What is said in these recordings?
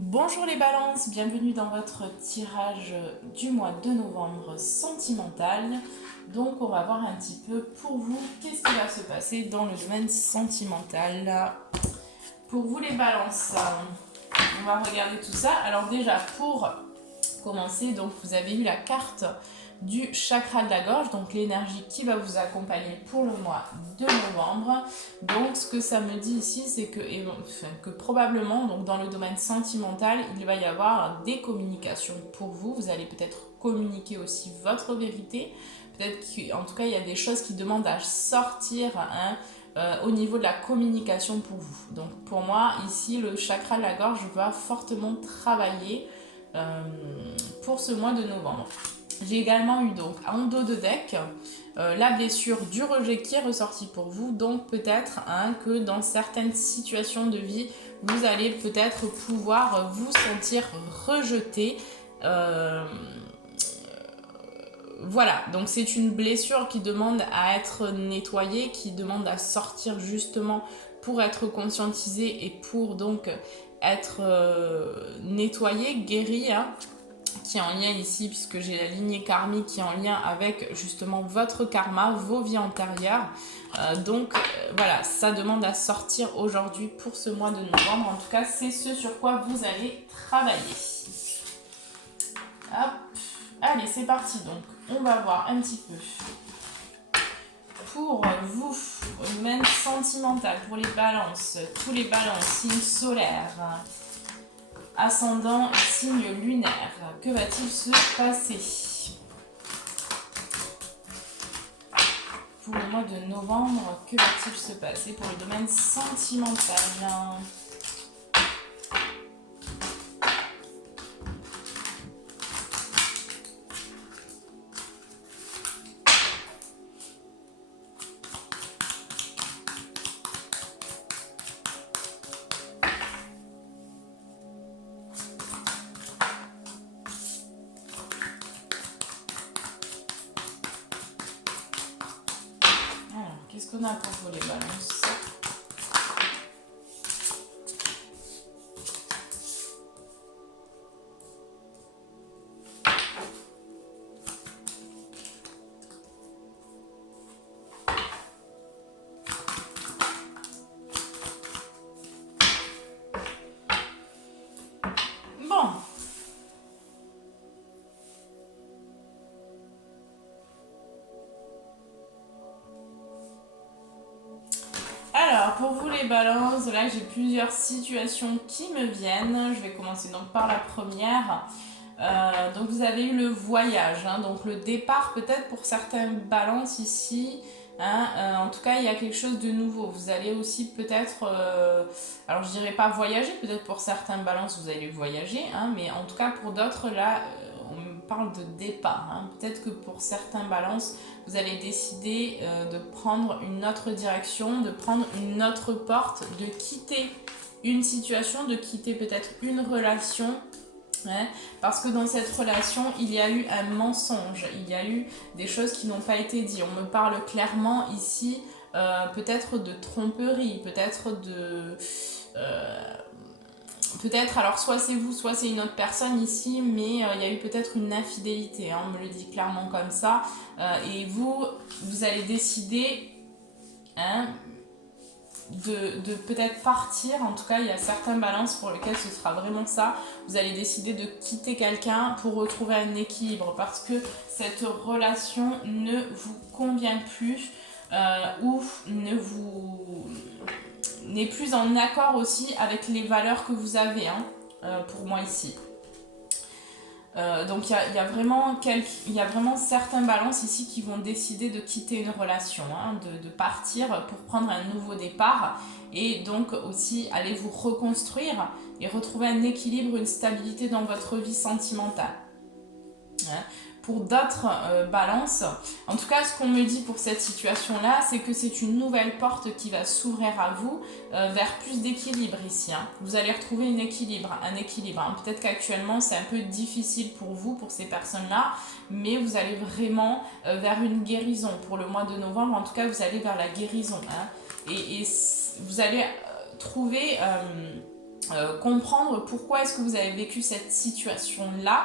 Bonjour les balances, bienvenue dans votre tirage du mois de novembre sentimental. Donc on va voir un petit peu pour vous qu'est-ce qui va se passer dans le domaine sentimental. Pour vous les balances, on va regarder tout ça. Alors déjà pour commencer, donc vous avez eu la carte du chakra de la gorge, donc l'énergie qui va vous accompagner pour le mois de novembre. Donc ce que ça me dit ici, c'est que probablement donc dans le domaine sentimental, il va y avoir des communications pour vous. Vous allez peut-être communiquer aussi votre vérité. Peut-être qu'en tout cas, il y a des choses qui demandent à sortir au niveau de la communication pour vous. Donc pour moi, ici, le chakra de la gorge va fortement travailler pour ce mois de novembre. J'ai également eu donc en dos de deck la blessure du rejet qui est ressortie pour vous. Donc peut-être que dans certaines situations de vie, vous allez peut-être pouvoir vous sentir rejeté. Voilà, donc c'est une blessure qui demande à être nettoyée, qui demande à sortir justement pour être conscientisée et pour donc être nettoyée, guérie, qui est en lien ici, puisque j'ai la lignée karmique qui est en lien avec justement votre karma, vos vies antérieures. Voilà, ça demande à sortir aujourd'hui pour ce mois de novembre. En tout cas, c'est ce sur quoi vous allez travailler. Hop, allez, c'est parti donc. On va voir un petit peu pour vous, au domaine sentimental, pour les balances, tous les balances, signes solaires, ascendant, signe lunaire. Que va-t-il se passer pour le mois de novembre? Que va-t-il se passer pour le domaine sentimental? Qu'est-ce qu'on a pour vous les balances? Bon. Alors, pour vous les balances, là j'ai plusieurs situations qui me viennent. Je vais commencer donc par la première. Donc vous avez eu le voyage, donc le départ peut-être pour certains balances ici. En tout cas, il y a quelque chose de nouveau. Vous allez aussi peut-être, alors je dirais pas voyager, peut-être pour certains balances vous allez voyager, mais en tout cas pour d'autres là, on me parle de départ. Peut-être que pour certains balances, vous allez décider de prendre une autre direction, de prendre une autre porte, de quitter une situation, de quitter peut-être une relation. Parce que dans cette relation, il y a eu un mensonge, il y a eu des choses qui n'ont pas été dites. On me parle clairement ici peut-être de tromperie, peut-être de... peut-être, alors soit c'est vous, soit c'est une autre personne ici, mais il y a eu peut-être une infidélité, on me le dit clairement comme ça. Et vous allez décider de peut-être partir. En tout cas, il y a certains balances pour lesquels ce sera vraiment ça. Vous allez décider de quitter quelqu'un pour retrouver un équilibre parce que cette relation ne vous convient plus ou n'est plus en accord aussi avec les valeurs que vous avez pour moi ici. Donc il y a vraiment certains balances ici qui vont décider de quitter une relation, de partir pour prendre un nouveau départ et donc aussi aller vous reconstruire et retrouver un équilibre, une stabilité dans votre vie sentimentale. Pour d'autres balances, en tout cas ce qu'on me dit pour cette situation là, c'est que c'est une nouvelle porte qui va s'ouvrir à vous vers plus d'équilibre ici. Vous allez retrouver un équilibre. Peut-être qu'actuellement c'est un peu difficile pour vous, pour ces personnes là, mais vous allez vraiment vers une guérison. Pour le mois de novembre, en tout cas vous allez vers la guérison. Et vous allez trouver comprendre pourquoi est-ce que vous avez vécu cette situation-là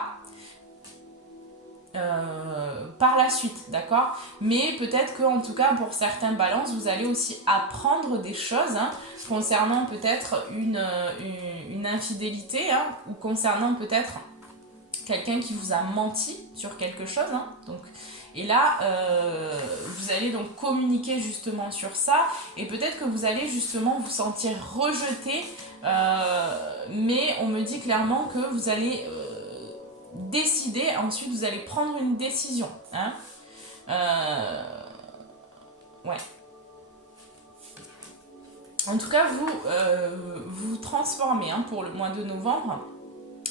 par la suite, d'accord? Mais peut-être que, en tout cas, pour certains balances, vous allez aussi apprendre des choses concernant peut-être une infidélité ou concernant peut-être quelqu'un qui vous a menti sur quelque chose. Donc, et là, vous allez donc communiquer justement sur ça et peut-être que vous allez justement vous sentir rejeté, mais on me dit clairement que vous allez décider, ensuite vous allez prendre une décision. Ouais. En tout cas, vous transformez pour le mois de novembre.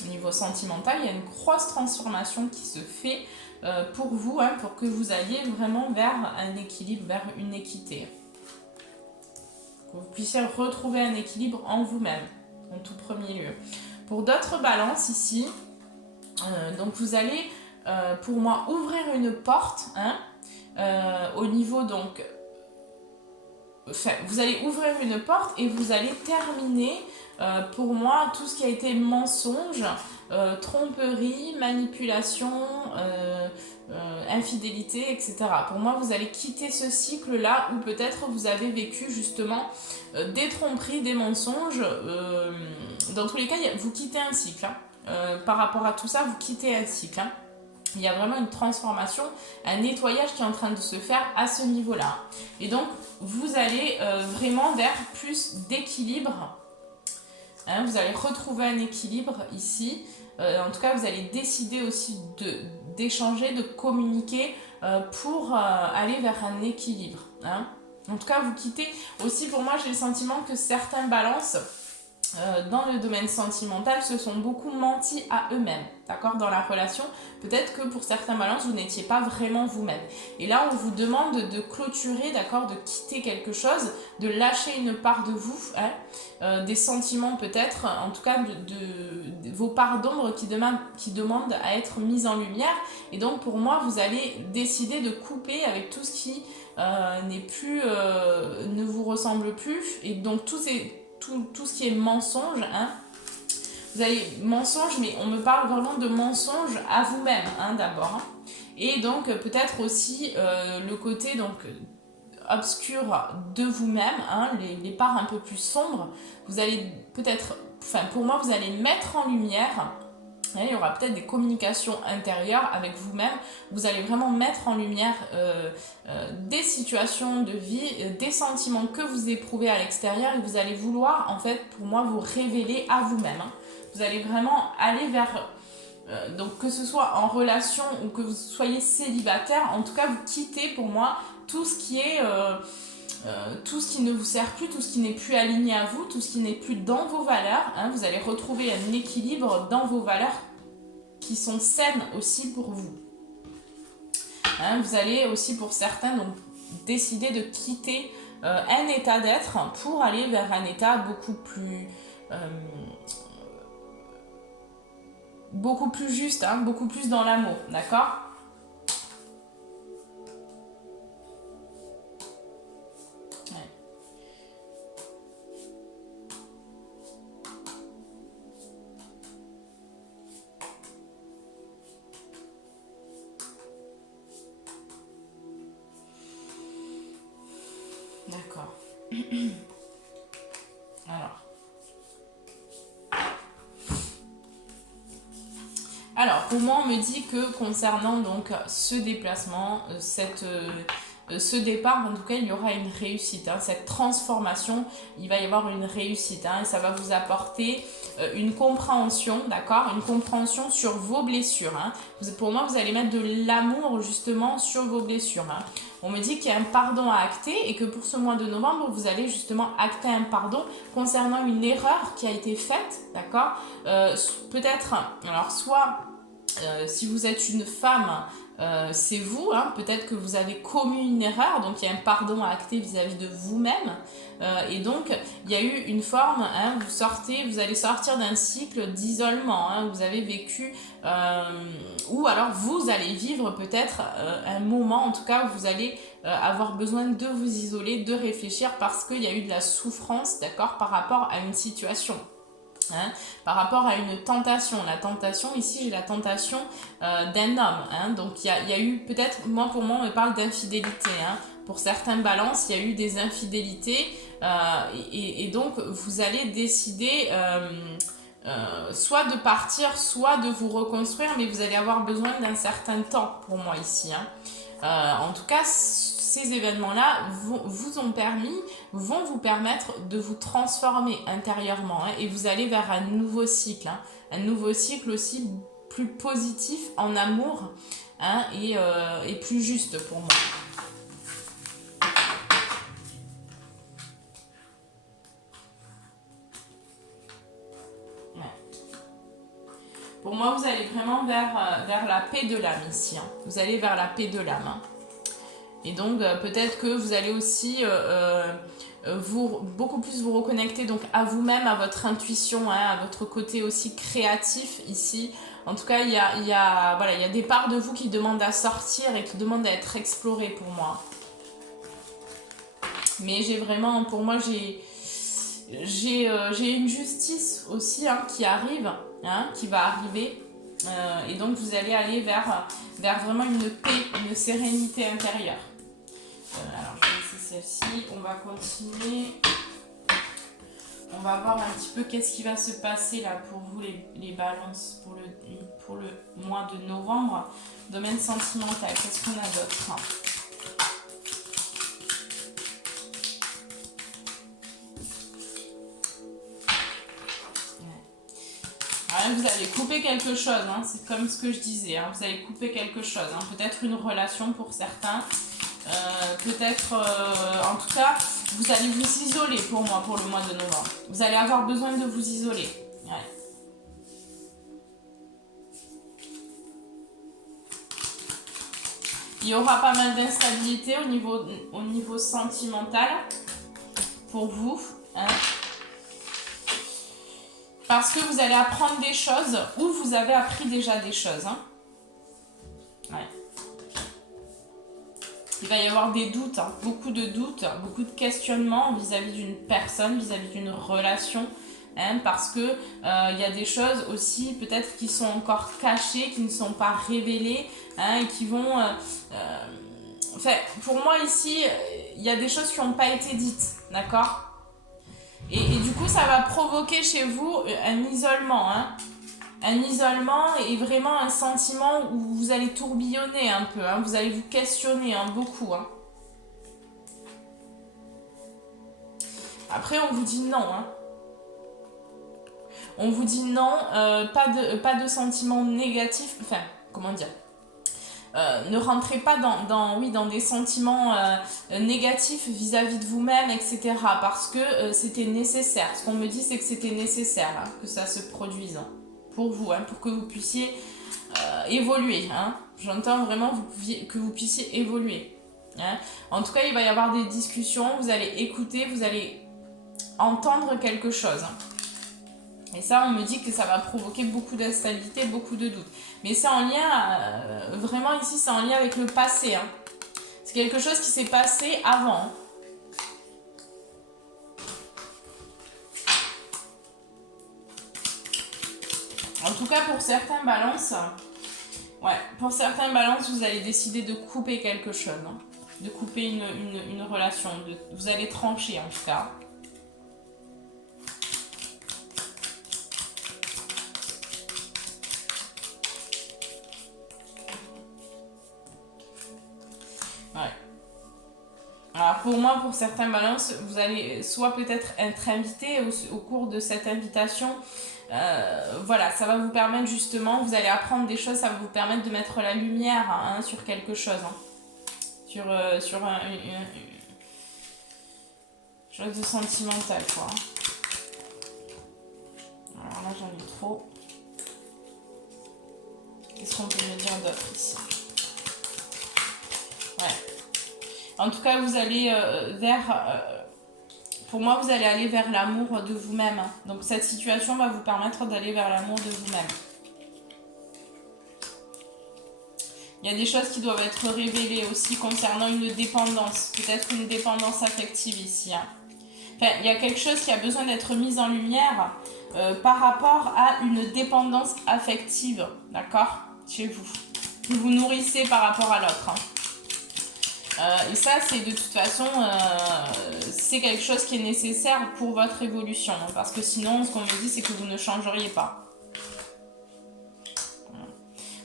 Au niveau sentimental, il y a une grosse transformation qui se fait pour vous, pour que vous alliez vraiment vers un équilibre, vers une équité. Que vous puissiez retrouver un équilibre en vous-même, en tout premier lieu. Pour d'autres balances ici, donc vous allez, pour moi, ouvrir une porte au niveau donc... Enfin, vous allez ouvrir une porte et vous allez terminer, pour moi, tout ce qui a été mensonge, tromperie, manipulation, infidélité, etc. Pour moi, vous allez quitter ce cycle-là où peut-être vous avez vécu justement des tromperies, des mensonges. Dans tous les cas, vous quittez un cycle. Par rapport à tout ça, vous quittez un cycle. Il y a vraiment une transformation, un nettoyage qui est en train de se faire à ce niveau-là. Et donc, vous allez vraiment vers plus d'équilibre. Vous allez retrouver un équilibre ici. En tout cas, vous allez décider aussi d'échanger, de communiquer pour aller vers un équilibre. En tout cas, vous quittez. Aussi, pour moi, j'ai le sentiment que certains balances... dans le domaine sentimental, se sont beaucoup menti à eux-mêmes, d'accord, dans la relation. Peut-être que pour certains balances, vous n'étiez pas vraiment vous-même. Et là, on vous demande de clôturer, d'accord, de quitter quelque chose, de lâcher une part de vous, des sentiments peut-être, en tout cas de vos parts d'ombre qui demandent à être mises en lumière. Et donc, pour moi, vous allez décider de couper avec tout ce qui n'est plus, ne vous ressemble plus. Et donc, tout ce qui est mensonge, vous allez mensonge, mais on me parle vraiment de mensonge à vous-même d'abord. Et donc peut-être aussi le côté donc obscur de vous-même, les parts un peu plus sombres. Vous allez peut-être, enfin pour moi, vous allez mettre en lumière. Il y aura peut-être des communications intérieures avec vous-même. Vous allez vraiment mettre en lumière des situations de vie, des sentiments que vous éprouvez à l'extérieur et vous allez vouloir, en fait, pour moi, vous révéler à vous-même. Vous allez vraiment aller vers... donc que ce soit en relation ou que vous soyez célibataire, en tout cas, vous quittez pour moi tout ce qui est... tout ce qui ne vous sert plus, tout ce qui n'est plus aligné à vous, tout ce qui n'est plus dans vos valeurs. Vous allez retrouver un équilibre dans vos valeurs qui sont saines aussi pour vous. Vous allez aussi pour certains donc, décider de quitter un état d'être pour aller vers un état beaucoup plus juste, beaucoup plus dans l'amour, d'accord ? D'accord. Alors, pour moi, on me dit que concernant donc ce déplacement, ce départ, en tout cas, il y aura une réussite. Cette transformation, il va y avoir une réussite. Et ça va vous apporter une compréhension, d'accord ? Une compréhension sur vos blessures. Pour moi, vous allez mettre de l'amour justement sur vos blessures. On me dit qu'il y a un pardon à acter et que pour ce mois de novembre, vous allez justement acter un pardon concernant une erreur qui a été faite, d'accord ? Peut-être, alors soit si vous êtes une femme, c'est vous, peut-être que vous avez commis une erreur, donc il y a un pardon à acter vis-à-vis de vous-même, et donc il y a eu une forme, vous allez sortir d'un cycle d'isolement, vous avez vécu, ou alors vous allez vivre peut-être un moment, en tout cas, où vous allez avoir besoin de vous isoler, de réfléchir, parce qu'il y a eu de la souffrance, d'accord, par rapport à une situation. Hein, par rapport à une tentation. La tentation, ici, j'ai la tentation d'un homme. Hein, donc, il y a eu peut-être, pour moi, on me parle d'infidélité. Hein. Pour certains balances, il y a eu des infidélités. Et donc, vous allez décider soit de partir, soit de vous reconstruire, mais vous allez avoir besoin d'un certain temps, pour moi, ici. Hein. En tout cas, ces événements-là vont vous permettre de vous transformer intérieurement, hein, et vous allez vers un nouveau cycle, hein, un nouveau cycle aussi plus positif en amour, hein, et plus juste pour moi. Pour moi, vous allez vraiment vers la paix de l'âme ici. Hein. Vous allez vers la paix de l'âme. Hein. Et donc, peut-être que vous allez aussi beaucoup plus vous reconnecter donc, à vous-même, à votre intuition, hein, à votre côté aussi créatif ici. En tout cas, il y a des parts de vous qui demandent à sortir et qui demandent à être explorées pour moi. Mais pour moi, j'ai une justice aussi, hein, qui arrive, hein, qui va arriver. Et donc, vous allez aller vers vraiment une paix, une sérénité intérieure. Alors, je vais laisser celle-ci. On va continuer. On va voir un petit peu qu'est-ce qui va se passer là pour vous, les balances, pour le mois de novembre. Domaine sentimental, qu'est-ce qu'on a d'autre ? Vous allez couper quelque chose, hein, c'est comme ce que je disais, hein, vous allez couper quelque chose, hein, peut-être une relation pour certains, peut-être, en tout cas, vous allez vous isoler pour moi, pour le mois de novembre. Vous allez avoir besoin de vous isoler. Ouais. Il y aura pas mal d'instabilité au niveau sentimental pour vous, hein. Parce que vous allez apprendre des choses ou vous avez appris déjà des choses. Hein. Ouais. Il va y avoir des doutes, hein, beaucoup de doutes, beaucoup de questionnements vis-à-vis d'une personne, vis-à-vis d'une relation. Hein, parce que y a des choses aussi peut-être qui sont encore cachées, qui ne sont pas révélées, hein, et qui vont... enfin, pour moi ici, il y a des choses qui n'ont pas été dites, d'accord ? Et du coup, ça va provoquer chez vous un isolement, hein. Un isolement et vraiment un sentiment où vous allez tourbillonner un peu, hein. Vous allez vous questionner, hein, beaucoup. Hein. Après, on vous dit non. Hein. On vous dit non, pas de sentiments négatifs. Enfin, comment dire ? Ne rentrez pas dans des sentiments négatifs vis-à-vis de vous-même, etc. Parce que c'était nécessaire. Ce qu'on me dit, c'est que c'était nécessaire, hein, que ça se produise, hein, pour vous, hein, pour que vous puissiez évoluer. Hein. J'entends vraiment que vous puissiez évoluer. Hein. En tout cas, il va y avoir des discussions, vous allez écouter, vous allez entendre quelque chose. Hein. Et ça, on me dit que ça va provoquer beaucoup d'instabilité, beaucoup de doutes. Mais c'est en lien, vraiment ici, c'est en lien avec le passé. Hein. C'est quelque chose qui s'est passé avant. Hein. En tout cas, pour certains balances, vous allez décider de couper quelque chose. Hein. De couper une relation. Vous allez trancher, en tout cas. Alors pour moi, pour certains balances, vous allez soit peut-être être invité au cours de cette invitation. Voilà, ça va vous permettre justement, vous allez apprendre des choses, ça va vous permettre de mettre la lumière, hein, sur quelque chose. Hein. Sur une chose de sentimental, quoi. Alors là, j'en ai trop. Qu'est-ce qu'on peut me dire d'autre ici ? Ouais. En tout cas, vous allez pour moi, vous allez aller vers l'amour de vous-même. Donc, cette situation va vous permettre d'aller vers l'amour de vous-même. Il y a des choses qui doivent être révélées aussi concernant une dépendance. Peut-être une dépendance affective ici. Hein. Enfin, il y a quelque chose qui a besoin d'être mis en lumière par rapport à une dépendance affective, d'accord, chez vous, que vous nourrissez par rapport à l'autre. Et ça, c'est de toute façon, c'est quelque chose qui est nécessaire pour votre évolution, hein, parce que sinon, ce qu'on me dit, c'est que vous ne changeriez pas.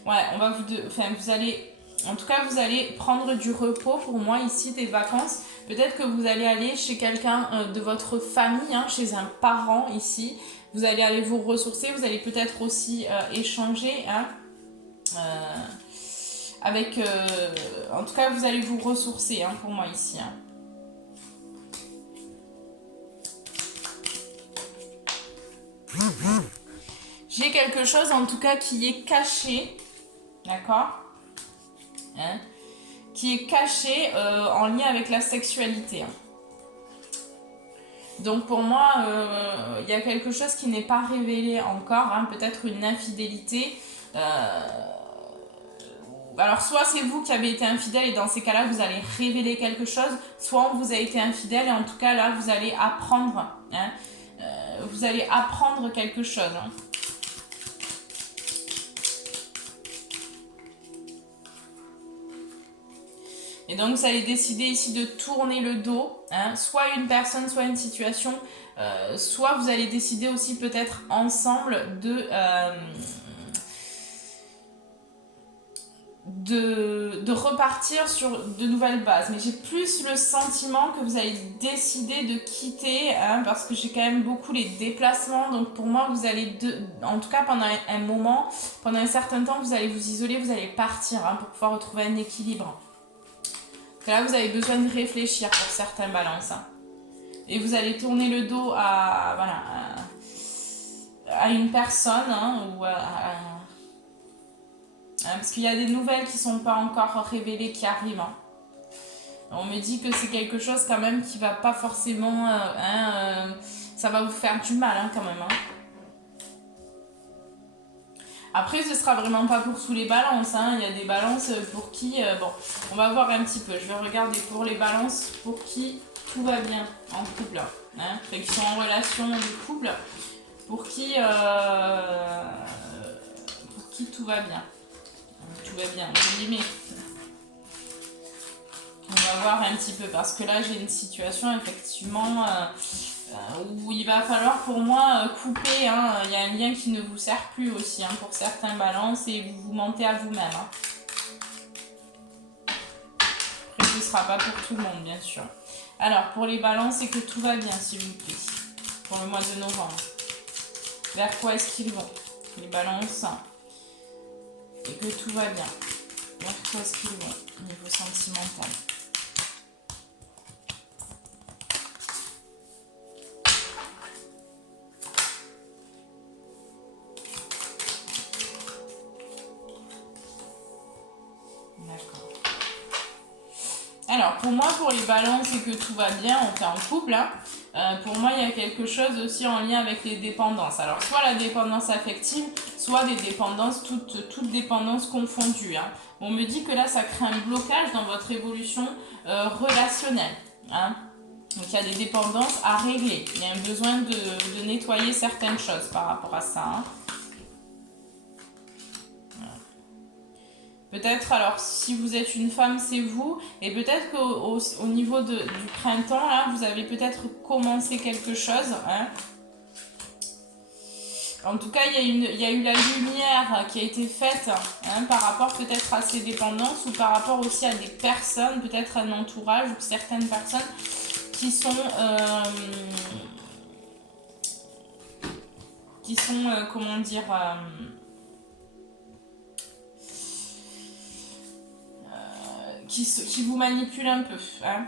Ouais, on va vous allez, en tout cas, vous allez prendre du repos pour moi ici, des vacances. Peut-être que vous allez aller chez quelqu'un de votre famille, hein, chez un parent ici. Vous allez aller vous ressourcer, vous allez peut-être aussi échanger, hein, avec, en tout cas, vous allez vous ressourcer, hein, pour moi ici. Hein. J'ai quelque chose, en tout cas, qui est caché, d'accord, hein, qui est caché en lien avec la sexualité. Hein. Donc pour moi, il y a quelque chose qui n'est pas révélé encore, hein, peut-être une infidélité. Alors soit c'est vous qui avez été infidèle et dans ces cas-là vous allez révéler quelque chose, soit on vous a été infidèle et en tout cas là vous allez apprendre, hein, vous allez apprendre quelque chose. Hein. Et donc vous allez décider ici de tourner le dos, hein, soit une personne, soit une situation, soit vous allez décider aussi peut-être ensemble de repartir sur de nouvelles bases. Mais j'ai plus le sentiment que vous allez décider de quitter, hein, parce que j'ai quand même beaucoup les déplacements. Donc pour moi, vous allez, en tout cas pendant un moment, pendant un certain temps, vous allez vous isoler, vous allez partir, hein, pour pouvoir retrouver un équilibre. Là, vous avez besoin de réfléchir pour certains balances. Hein. Et vous allez tourner le dos à, voilà, à une personne, hein, ou parce qu'il y a des nouvelles qui ne sont pas encore révélées qui arrivent. Hein. On me dit que c'est quelque chose quand même qui ne va pas forcément... ça va vous faire du mal, hein, quand même. Hein. Après, ce sera vraiment pas pour tous les balances. Hein. Il y a des balances pour qui... bon, on va voir un petit peu. Je vais regarder pour les balances pour qui tout va bien en couple. Hein. Qui sont en relation de couple. Pour qui tout va bien. Tout va bien, entre guillemets. On va voir un petit peu. Parce que là, j'ai une situation, effectivement... où il va falloir pour moi couper, hein. Il y a un lien qui ne vous sert plus aussi, hein, pour certains balances et vous vous mentez à vous-même. Hein. Après ce ne sera pas pour tout le monde bien sûr. Alors pour les balances, c'est que tout va bien s'il vous plaît, pour le mois de novembre. Vers quoi est-ce qu'ils vont les balances? Et que tout va bien. Vers quoi est-ce qu'ils vont au niveau sentimental? Alors, pour moi, pour les balances et que tout va bien, on fait en couple, hein, pour moi, il y a quelque chose aussi en lien avec les dépendances. Alors, soit la dépendance affective, soit des dépendances, toutes dépendances confondues. Hein. On me dit que là, ça crée un blocage dans votre évolution relationnelle. Hein. Donc, il y a des dépendances à régler. Il y a un besoin de nettoyer certaines choses par rapport à ça. Hein. Peut-être, alors, si vous êtes une femme, c'est vous. Et peut-être qu'au niveau du printemps, là, vous avez peut-être commencé quelque chose. Hein. En tout cas, il y a eu la lumière qui a été faite, hein, par rapport peut-être à ces dépendances ou par rapport aussi à des personnes, peut-être un entourage ou certaines personnes qui sont comment dire... qui vous manipule un peu, hein,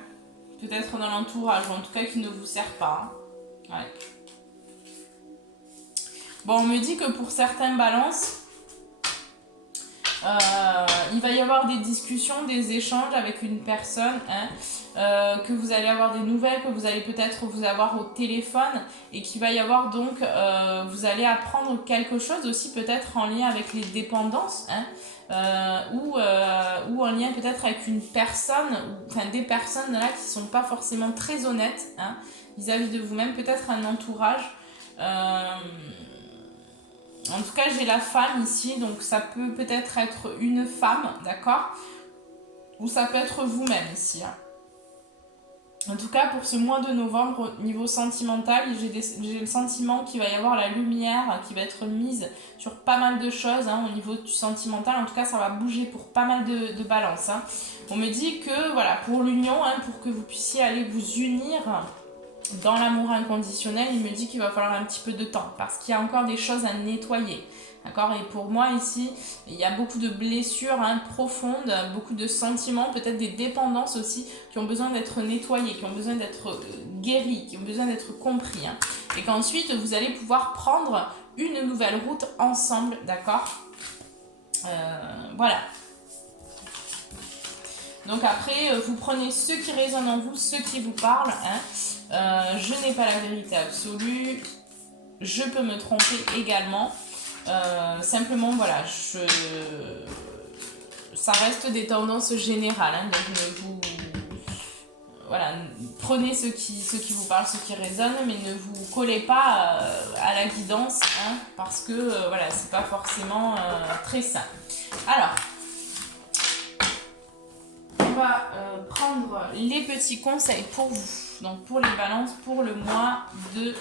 peut-être dans l'entourage, ou en tout cas qui ne vous sert pas. Hein. Ouais. Bon, on me dit que pour certains balances, il va y avoir des discussions, des échanges avec une personne, hein, que vous allez avoir des nouvelles, que vous allez peut-être vous avoir au téléphone, et qu'il va y avoir donc, vous allez apprendre quelque chose aussi peut-être en lien avec les dépendances, hein, ou en lien peut-être avec une personne, enfin des personnes là qui ne sont pas forcément très honnêtes, hein, vis-à-vis de vous-même, peut-être un entourage, En tout cas, j'ai la femme ici, donc ça peut peut-être être une femme, d'accord? Ou ça peut être vous-même ici, hein. En tout cas, pour ce mois de novembre, au niveau sentimental, j'ai le sentiment qu'il va y avoir la lumière qui va être mise sur pas mal de choses, hein, au niveau du sentimental. En tout cas, ça va bouger pour pas mal de balances, hein. On me dit que, voilà, pour l'union, hein, pour que vous puissiez aller vous unir dans l'amour inconditionnel, il me dit qu'il va falloir un petit peu de temps parce qu'il y a encore des choses à nettoyer. D'accord? Et pour moi ici, il y a beaucoup de blessures, hein, profondes, beaucoup de sentiments, peut-être des dépendances aussi qui ont besoin d'être nettoyées, qui ont besoin d'être guéries, qui ont besoin d'être compris, hein. Et qu'ensuite vous allez pouvoir prendre une nouvelle route ensemble, d'accord? Voilà. Donc après, vous prenez ce qui résonne en vous, ce qui vous parle, hein. Je n'ai pas la vérité absolue, je peux me tromper également. Simplement, voilà, ça reste des tendances générales, hein, donc voilà, prenez ce qui vous parle, ce qui résonne, mais ne vous collez pas à la guidance, hein, parce que voilà, c'est pas forcément très sain. Alors, on va prendre les petits conseils pour vous, donc pour les balances, pour le mois de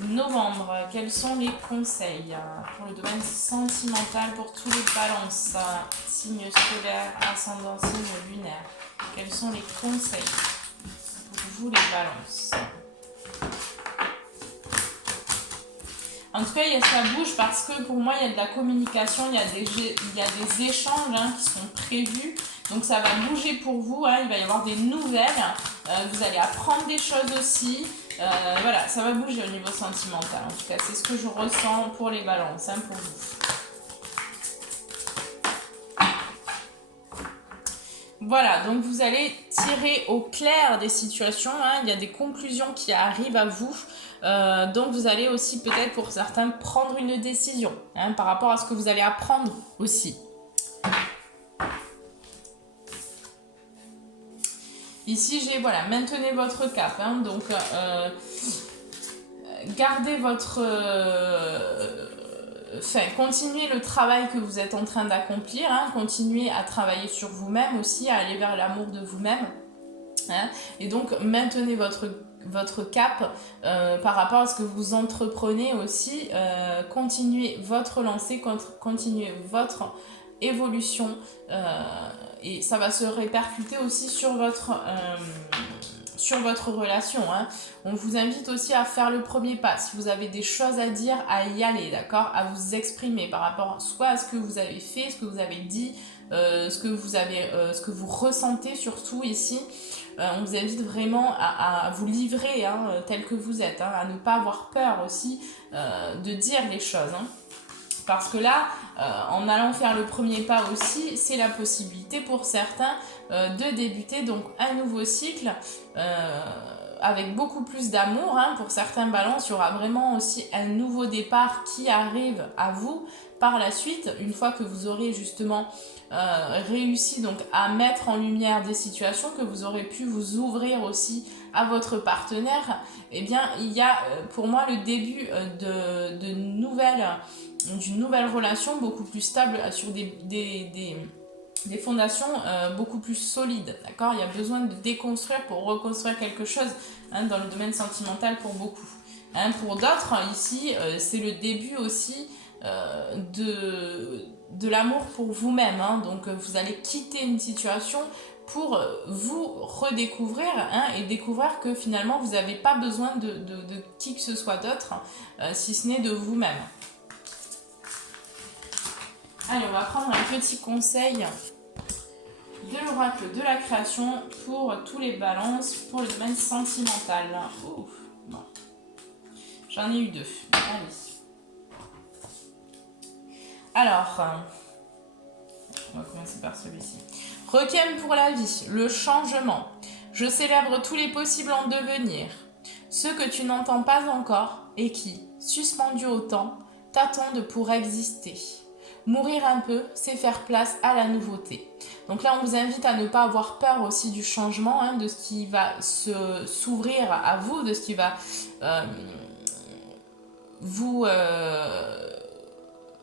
novembre. Quels sont les conseils pour le domaine sentimental pour tous les balances, signes solaires, ascendant, signes lunaires? Quels sont les conseils pour vous les balances? En tout cas, ça bouge parce que pour moi, il y a de la communication, il y a des échanges, hein, qui sont prévus. Donc ça va bouger pour vous, hein, il va y avoir des nouvelles, vous allez apprendre des choses aussi. Voilà, ça va bouger au niveau sentimental. En tout cas, c'est ce que je ressens pour les balances, hein, pour vous. Voilà, donc vous allez tirer au clair des situations, hein, il y a des conclusions qui arrivent à vous. Donc vous allez aussi peut-être pour certains prendre une décision, hein, par rapport à ce que vous allez apprendre aussi. Ici j'ai, voilà, maintenez votre cap, hein, donc gardez votre... continuez le travail que vous êtes en train d'accomplir, hein, continuez à travailler sur vous-même aussi, à aller vers l'amour de vous-même, hein, et donc maintenez votre cap par rapport à ce que vous entreprenez aussi, continuez votre lancée, continuez votre évolution, et ça va se répercuter aussi sur votre relation, hein. On vous invite aussi à faire le premier pas. Si vous avez des choses à dire, à y aller, d'accord, à vous exprimer par rapport soit à ce que vous avez fait, ce que vous avez dit, ce que vous ressentez surtout ici. On vous invite vraiment à vous livrer, hein, tel que vous êtes, hein, à ne pas avoir peur aussi de dire les choses, hein. Parce que là, en allant faire le premier pas aussi, c'est la possibilité pour certains de débuter donc un nouveau cycle avec beaucoup plus d'amour, hein. Pour certains balances, il y aura vraiment aussi un nouveau départ qui arrive à vous par la suite, une fois que vous aurez justement réussi donc à mettre en lumière des situations, que vous aurez pu vous ouvrir aussi à votre partenaire. Eh bien, il y a pour moi le début d'une nouvelle relation beaucoup plus stable sur des fondations beaucoup plus solides, d'accord? Il y a besoin de déconstruire pour reconstruire quelque chose, hein, dans le domaine sentimental pour beaucoup, hein. Pour d'autres, ici, c'est le début aussi de l'amour pour vous-même, hein. Donc vous allez quitter une situation pour vous redécouvrir, hein, et découvrir que finalement vous n'avez pas besoin de qui que ce soit d'autre, si ce n'est de vous-même. Allez, on va prendre un petit conseil de l'oracle de la création pour tous les balances, pour le domaine sentimental. Ouh, non. J'en ai eu deux. Allez. Alors, on va commencer par celui-ci. Requiem pour la vie, le changement. Je célèbre tous les possibles en devenir. Ceux que tu n'entends pas encore et qui, suspendus au temps, t'attendent pour exister. Mourir un peu, c'est faire place à la nouveauté. Donc là, on vous invite à ne pas avoir peur aussi du changement, hein, de ce qui va s'ouvrir à vous, de ce qui va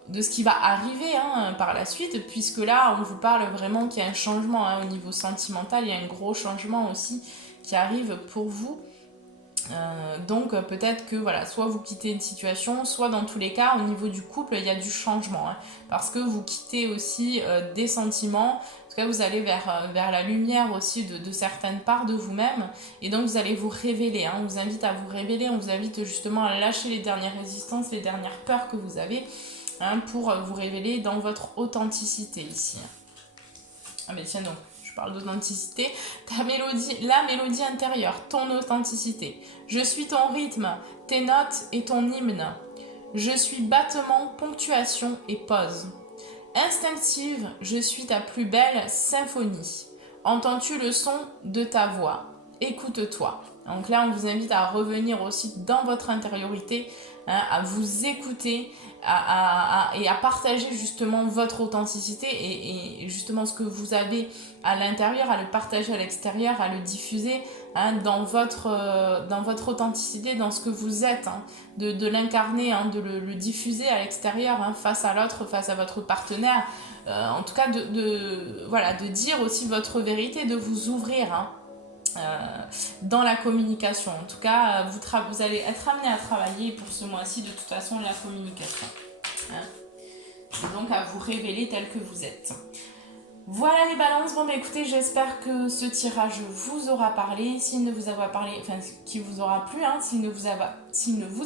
de ce qui va arriver par la suite, puisque là on vous parle vraiment qu'il y a un changement au niveau sentimental, il y a un gros changement aussi qui arrive pour vous. Donc peut-être que voilà, soit vous quittez une situation, soit dans tous les cas au niveau du couple il y a du changement, parce que vous quittez aussi des sentiments. En tout cas vous allez vers la lumière aussi de certaines parts de vous-même, et donc vous allez vous révéler, on vous invite à vous révéler, on vous invite justement à lâcher les dernières résistances, les dernières peurs que vous avez, pour vous révéler dans votre authenticité ici. Ah mais tiens donc, je parle d'authenticité, la mélodie intérieure, ton authenticité. Je suis ton rythme, tes notes et ton hymne. Je suis battement, ponctuation et pause. Instinctive, je suis ta plus belle symphonie. Entends-tu le son de ta voix? Écoute-toi. Donc là, on vous invite à revenir aussi dans votre intériorité, à vous écouter et à partager justement votre authenticité et justement ce que vous avez à l'intérieur, à le partager à l'extérieur, à le diffuser dans votre authenticité, dans ce que vous êtes, de l'incarner, de le diffuser à l'extérieur, face à l'autre, face à votre partenaire. En tout cas, de dire aussi votre vérité, de vous ouvrir dans la communication. En tout cas, vous allez être amené à travailler pour ce mois-ci de toute façon la communication. Donc à vous révéler tel que vous êtes. Voilà les balances. Bon bah écoutez, j'espère que ce tirage vous aura parlé. S'il ne vous a pas parlé, enfin qu'il vous aura plu, s'il ne vous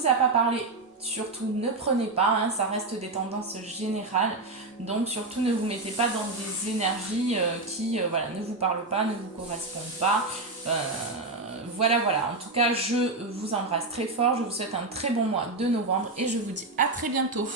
a pas parlé, surtout ne prenez pas, ça reste des tendances générales. Donc surtout ne vous mettez pas dans des énergies qui ne vous parlent pas, ne vous correspondent pas. Voilà. En tout cas, je vous embrasse très fort. Je vous souhaite un très bon mois de novembre et je vous dis à très bientôt.